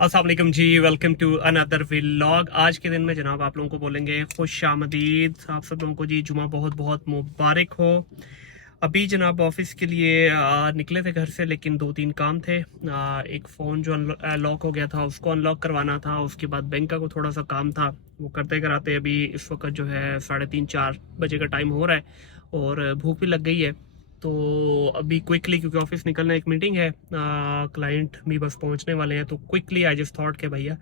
अस्सलाम वालेकुम जी, welcome to another vlog. आज के दिन में जनाब आप लोगों को बोलेंगे खुश आमदीद। आप सब लोगों को जी जुमा बहुत बहुत मुबारक हो। अभी जनाब ऑफिस के लिए निकले थे घर से, लेकिन दो तीन काम थे। एक फ़ोन जो लॉक हो गया था उसको अनलॉक करवाना था, उसके बाद बैंक का को थोड़ा सा काम था, वो करते कराते अभी इस वक्त जो है 3:30-4 बजे का टाइम हो रहा है और भूख भी लग गई है। तो अभी क्विकली, क्योंकि ऑफिस निकलना एक मीटिंग है, क्लाइंट भी बस पहुंचने वाले हैं, तो क्विकली आई जस्ट थॉट के भैया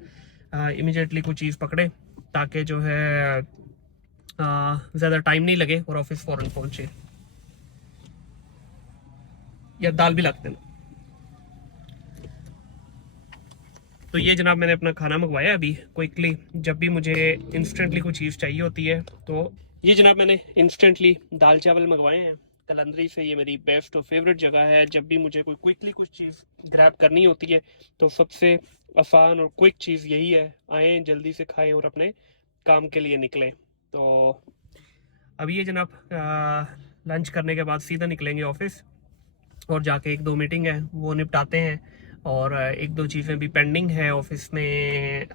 इमिजिएटली कोई चीज़ पकड़े ताकि जो है ज़्यादा टाइम नहीं लगे और ऑफिस फ़ौरन पहुंचे। या दाल भी लगते ना। तो ये जनाब मैंने अपना खाना मंगवाया अभी क्विकली। जब भी मुझे इंस्टेंटली कोई चीज़ चाहिए होती है तो ये जनाब मैंने इंस्टेंटली दाल चावल मंगवाए हैं कलंदरी से। ये मेरी बेस्ट और फेवरेट जगह है। जब भी मुझे कोई क्विकली कुछ चीज़ ग्रैब करनी होती है तो सबसे आसान और क्विक चीज़ यही है, आएँ जल्दी से खाएं और अपने काम के लिए निकलें। तो अभी ये जनाब लंच करने के बाद सीधा निकलेंगे ऑफिस और जाके एक दो मीटिंग है वो निपटाते हैं, और एक दो चीज़ें भी पेंडिंग है ऑफिस में,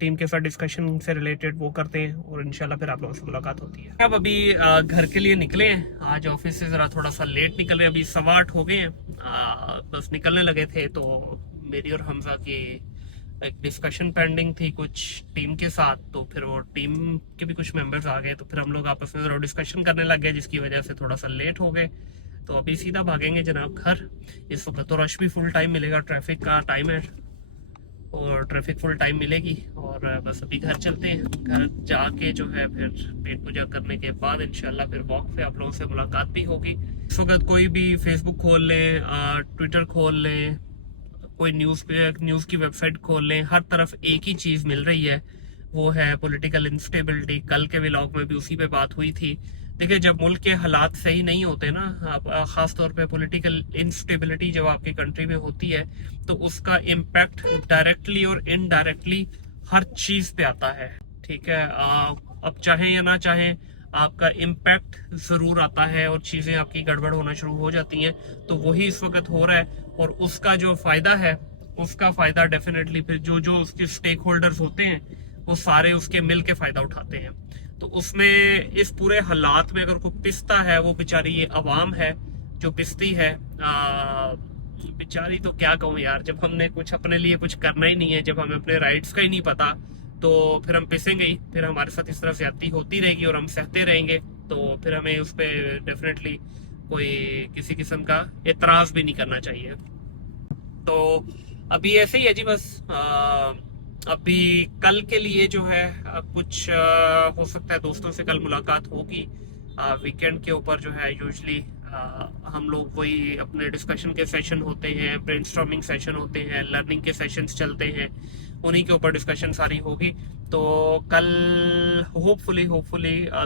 टीम के साथ डिस्कशन से रिलेटेड वो करते हैं और इंशाल्लाह फिर आप लोगों से मुलाकात होती है। अब अभी घर के लिए निकले हैं। आज ऑफिस से ज़रा थोड़ा सा लेट निकल रहे हैं, अभी 8:15 हो गए हैं। बस निकलने लगे थे तो मेरी और हमजा की एक डिस्कशन पेंडिंग थी कुछ टीम के साथ, तो फिर वो टीम के भी कुछ मेंबर्स आ गए तो फिर हम लोग आपस में ज़रा डिस्कशन करने लग गए, जिसकी वजह से थोड़ा सा लेट हो गए। तो अभी सीधा भागेंगे जनाब घर। इस वक्त तो रश भी फुल टाइम मिलेगा, ट्रैफिक का टाइम है और ट्रैफिक फुल टाइम मिलेगी। और बस अभी घर चलते हैं। घर जाके जो है फिर पेट पूजा करने के बाद इंशाल्लाह फिर वॉक पे आप लोगों से मुलाकात भी होगी। इस वक्त कोई भी फेसबुक खोल लें, ट्विटर खोल लें, कोई न्यूज़ की वेबसाइट खोल लें, हर तरफ एक ही चीज़ मिल रही है, वो है पॉलिटिकल इंस्टेबिलिटी। कल के व्लॉग में भी उसी पे बात हुई थी। देखिए, जब मुल्क के हालात सही नहीं होते ना, ख़ास तौर पे पॉलिटिकल इंस्टेबिलिटी जब आपकी कंट्री में होती है तो उसका इम्पैक्ट डायरेक्टली और इनडायरेक्टली हर चीज़ पे आता है। ठीक है, अब चाहें या ना चाहें आपका इम्पैक्ट ज़रूर आता है और चीज़ें आपकी गड़बड़ होना शुरू हो जाती हैं। तो वही इस वक्त हो रहा है और उसका जो फ़ायदा है, उसका फ़ायदा डेफिनेटली फिर जो जो उसके स्टेक होल्डर्स होते हैं वो सारे उसके मिल के फ़ायदा उठाते हैं। तो उसमें इस पूरे हालात में अगर कोई पिसता है वो बेचारी ये अवाम है जो पिसती है। बेचारी तो क्या कहूँ यार, जब हमने कुछ अपने लिए कुछ करना ही नहीं है, जब हमें अपने राइट्स का ही नहीं पता, तो फिर हम पिसेंगे ही, फिर हमारे साथ इस तरह ज्यादती होती रहेगी और हम सहते रहेंगे। तो फिर हमें उस पर डेफिनेटली कोई किसी किस्म का एतराज भी नहीं करना चाहिए। तो अभी ऐसे ही है जी, बस अभी कल के लिए जो है कुछ हो सकता है दोस्तों से कल मुलाकात होगी। वीकेंड के ऊपर जो है यूजली हम लोग कोई अपने डिस्कशन के सेशन होते हैं, ब्रेनस्टॉर्मिंग सेशन होते हैं, लर्निंग के सेशंस चलते हैं, उन्हीं के ऊपर डिस्कशन सारी होगी। तो कल होपफुली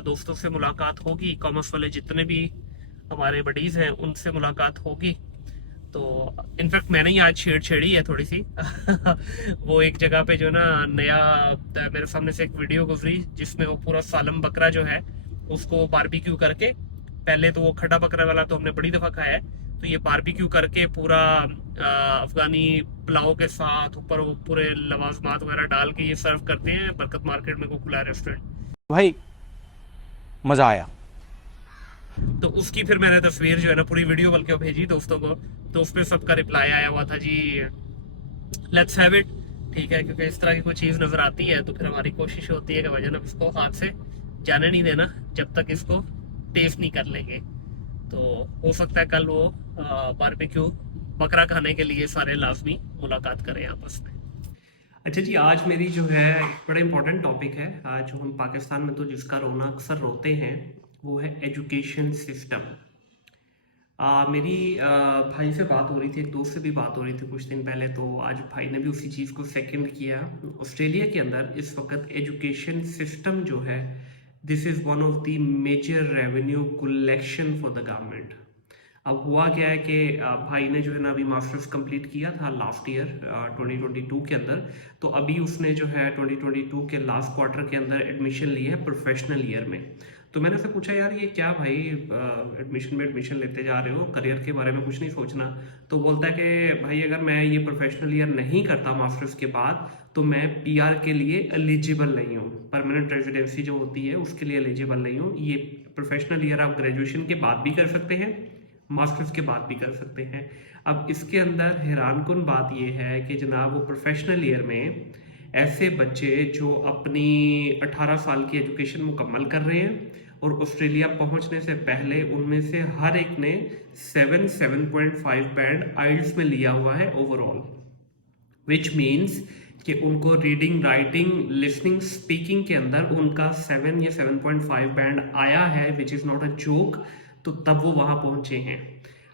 दोस्तों से मुलाकात होगी, कॉमर्स वाले जितने भी हमारे बडीज हैं उनसे मुलाकात होगी। तो इनफैक्ट मैंने ही आज छेड़ी है थोड़ी सी वो एक जगह पे जो ना नया मेरे सामने से एक वीडियो गुजरी जिसमें वो पूरा सालम बकरा जो है उसको बारबेक्यू करके, पहले तो वो खड़ा बकरा वाला तो हमने बड़ी दफा खाया है, तो ये बारबेक्यू करके पूरा अफगानी पुलाव के साथ ऊपर वो पूरे लवाजमात वगैरह डाल के ये सर्व करते हैं। बरकत मार्केट में को खुला है रेस्टोरेंट, भाई मजा आया। तो उसकी फिर मैंने तस्वीर जो है ना पूरी वीडियो बल्कि भेजी दोस्तों को, तो उस पर सबका रिप्लाई आया हुआ था जी लेट्स हैव इट। ठीक है, क्योंकि इस तरह की कोई चीज़ नज़र आती है तो फिर हमारी कोशिश होती है कि वजह अब इसको हाथ से जाने नहीं देना जब तक इसको टेस्ट नहीं कर लेंगे। तो हो सकता है कल वो बारबेक्यू बकरा खाने के लिए सारे लाजमी मुलाकात करें आपस में। अच्छा जी, आज मेरी जो है एक बड़ा इंपॉर्टेंट टॉपिक है। आज जो हम पाकिस्तान में तो जिसका रोना अक्सर रोते हैं वो है एजुकेशन सिस्टम। मेरी भाई से बात हो रही थी, एक दोस्त से भी बात हो रही थी कुछ दिन पहले, तो आज भाई ने भी उसी चीज़ को सेकंड किया। ऑस्ट्रेलिया के अंदर इस वक्त एजुकेशन सिस्टम जो है, this is one of the major revenue collection for the government. अब हुआ क्या है कि भाई ने जो है ना अभी मास्टर्स कंप्लीट किया था लास्ट ईयर 2022 के अंदर, तो अभी उसने जो है 2022 के लास्ट क्वार्टर के अंदर एडमिशन ली है प्रोफेशनल ईयर में। तो मैंने उससे पूछा यार ये क्या भाई, एडमिशन में एडमिशन लेते जा रहे हो, करियर के बारे में कुछ नहीं सोचना? तो बोलता है कि भाई अगर मैं ये प्रोफेशनल ईयर नहीं करता मास्टर्स के बाद तो मैं पीआर के लिए एलिजिबल नहीं हूँ, परमानेंट रेजिडेंसी जो होती है उसके लिए एलिजिबल नहीं हूँ। ये प्रोफेशनल ईयर आप ग्रेजुएशन के बाद भी कर सकते हैं, मास्टर्स के बाद भी कर सकते हैं। अब इसके अंदर हैरानकुन बात यह है कि जनाब वो प्रोफेशनल ईयर में ऐसे बच्चे जो अपनी 18 साल की एजुकेशन मुकम्मल कर रहे हैं और ऑस्ट्रेलिया पहुंचने से पहले उनमें से हर एक ने 7.5 बैंड आइल्स में लिया हुआ है ओवरऑल, विच मीन्स कि उनको रीडिंग, राइटिंग, लिसनिंग, स्पीकिंग के अंदर उनका 7 या 7.5 बैंड आया है, which is not a joke. तो तब वो वहाँ पहुँचे हैं।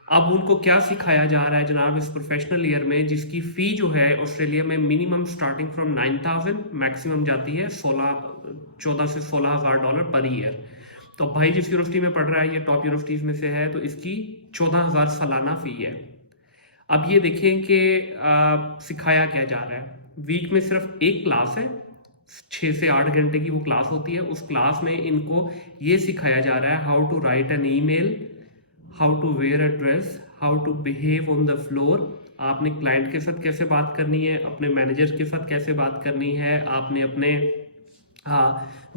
अब उनको क्या सिखाया जा रहा है जनाब इस प्रोफेशनल ईयर में, जिसकी फ़ी जो है ऑस्ट्रेलिया में मिनिमम स्टार्टिंग फ्रॉम 9,000 मैक्सिमम जाती है 14 से 16,000 डॉलर पर ईयर। तो भाई जिस यूनिवर्सिटी में पढ़ रहा है, ये टॉप यूनिवर्सिटीज़ में से है, तो इसकी 14,000 सालाना फ़ी है। अब ये देखें कि सिखाया क्या जा रहा है। वीक में सिर्फ एक क्लास है, 6 से 8 घंटे की वो क्लास होती है। उस क्लास में इनको ये सिखाया जा रहा है how to write an email, how to wear a dress, how to behave on the floor. आपने क्लाइंट के साथ कैसे बात करनी है, अपने मैनेजर के साथ कैसे बात करनी है, आपने अपने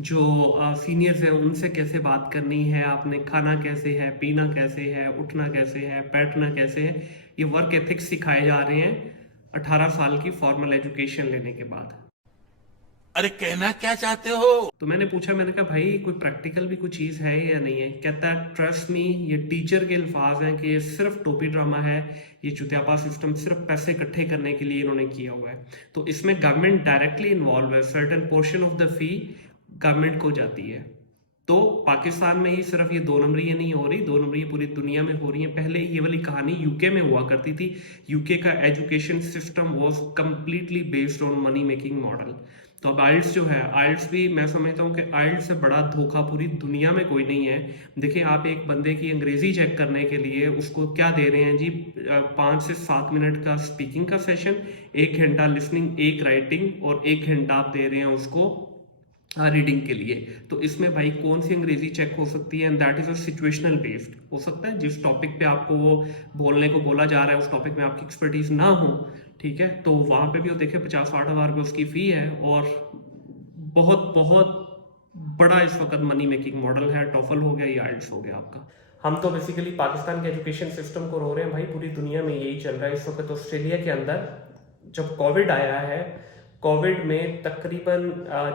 जो सीनियर्स हैं उनसे कैसे बात करनी है, आपने खाना कैसे है, पीना कैसे है, उठना कैसे है, बैठना कैसे है। ये वर्क एथिक्स सिखाए जा रहे हैं 18 साल की फॉर्मल एजुकेशन लेने के बाद। अरे कहना क्या चाहते हो? तो मैंने पूछा, मैंने कहा भाई कोई प्रैक्टिकल भी कोई चीज़ है या नहीं है? कहता है ट्रस्ट मी, ये टीचर के अल्फाज हैं कि ये सिर्फ टोपी ड्रामा है, ये चुतियापा सिस्टम सिर्फ पैसे इकट्ठे करने के लिए इन्होंने किया हुआ है। तो इसमें गवर्नमेंट डायरेक्टली इन्वॉल्व है, certain portion of the fee government को जाती है। तो पाकिस्तान में ही सिर्फ ये 2 नंबरी ये नहीं हो रही, 2 नंबरी पूरी दुनिया में हो रही है। पहले ये वाली कहानी यूके में हुआ करती थी। यूके का education system was completely based on money making model. तो अब आइल्स जो है, आइल्स भी मैं समझता हूँ कि आइल्स से बड़ा धोखा पूरी दुनिया में कोई नहीं है। देखिए आप एक बंदे की अंग्रेजी चेक करने के लिए उसको क्या दे रहे हैं जी, 5 से 7 मिनट का स्पीकिंग का सेशन, 1 घंटा लिसनिंग, 1 राइटिंग और 1 घंटा आप दे रहे हैं उसको रीडिंग के लिए। तो इसमें भाई कौन सी अंग्रेजी चेक हो सकती है? And that is a situational based. हो सकता है जिस टॉपिक पे आपको वो बोलने को बोला जा रहा है उस टॉपिक में आपकी एक्सपर्टीज ना हो, ठीक है, तो वहाँ पे भी वो देखे 50-60 हज़ार रुपये उसकी फ़ी है और बहुत बहुत बड़ा इस वक्त मनी मेकिंग मॉडल है। टॉफल हो गया या आइल्स हो गया आपका। हम तो बेसिकली पाकिस्तान के एजुकेशन सिस्टम को रो रहे हैं भाई, पूरी दुनिया में यही चल रहा है इस वक्त। ऑस्ट्रेलिया के अंदर जब कोविड आया है, कोविड में तकरीबन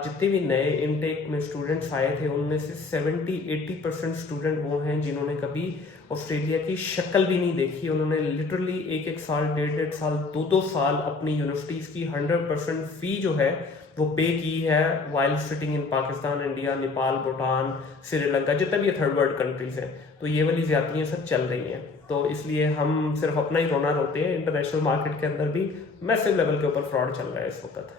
जितने भी नए इनटेक में स्टूडेंट्स आए थे उनमें से 70-80% स्टूडेंट वो हैं जिन्होंने कभी ऑस्ट्रेलिया की शक्ल भी नहीं देखी। उन्होंने लिटरली 1-1 साल, 1.5 साल, 2-2 साल अपनी यूनिवर्सिटीज़ की 100% फ़ी जो है वो पे की है while sitting in Pakistan, India, Nepal, Bhutan, Sri Lanka, जितने भी थर्ड वर्ल्ड कंट्रीज़ हैं। तो ये वाली ज़्यादतियाँ सब चल रही हैं। तो इसलिए हम सिर्फ अपना ही रोना रोते हैं, इंटरनेशनल मार्केट के अंदर भी मैसिव लेवल के ऊपर फ्रॉड चल रहा है इस वक्त।